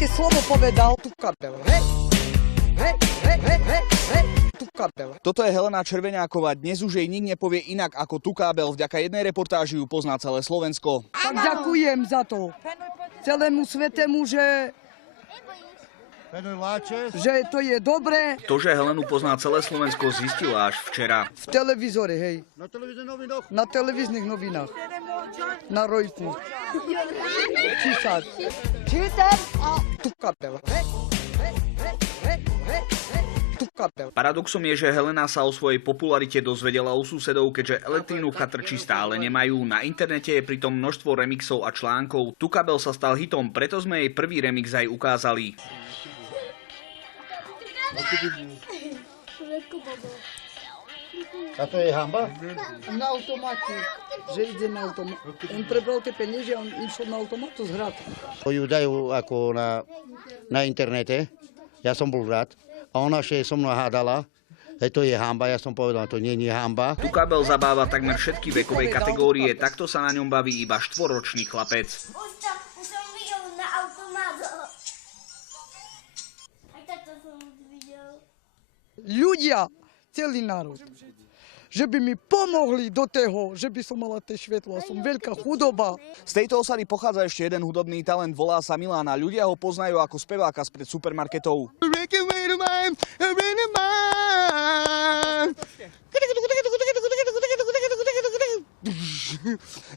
také slovo povedal, tu kabel, hej, tu kabel. Toto je Helena Červeňáková. Dnes už jej nik nepovie inak ako tukábel. Vďaka jednej reportáži ju pozná celé Slovensko. Tak ďakujem za to celému svetému, že to je dobré. To, že Helenu pozná celé Slovensko, zistila až včera. V televízore, hej. Na televíznych novinách. Na Rojku. Čítam a tu kabel. Paradoxom je, že Helena sa o svojej popularite dozvedela u susedov, keďže elektrínu chatrči stále nemajú. Na internete je pritom množstvo remixov a článkov. Tukabel sa stal hitom, preto sme jej prvý remix aj ukázali. A to je hamba? Na automate. Že ide na automat. On prebral tie peniaze a on išiel na automatu zhrať. Ju dajú ako na internete. Ja som bol rád. A ona ešte so mnou hádala. To je hamba, ja som povedal, to nie je hamba. Tukabel zabáva takmer všetky vekové kategórie, takto sa na ňom baví iba 4-ročný chlapec. Som videl na automatu. Aj toto som videl. Ľudia, celý národ, že by mi pomohli do toho, že by som mala tie svetlo. Som veľká chudoba. Z tejto osady pochádza ešte jeden hudobný talent, volá sa Milan a ľudia ho poznajú ako speváka spred supermarketov.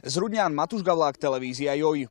Z Rudňan Matúš Gavlák, televízia Joj.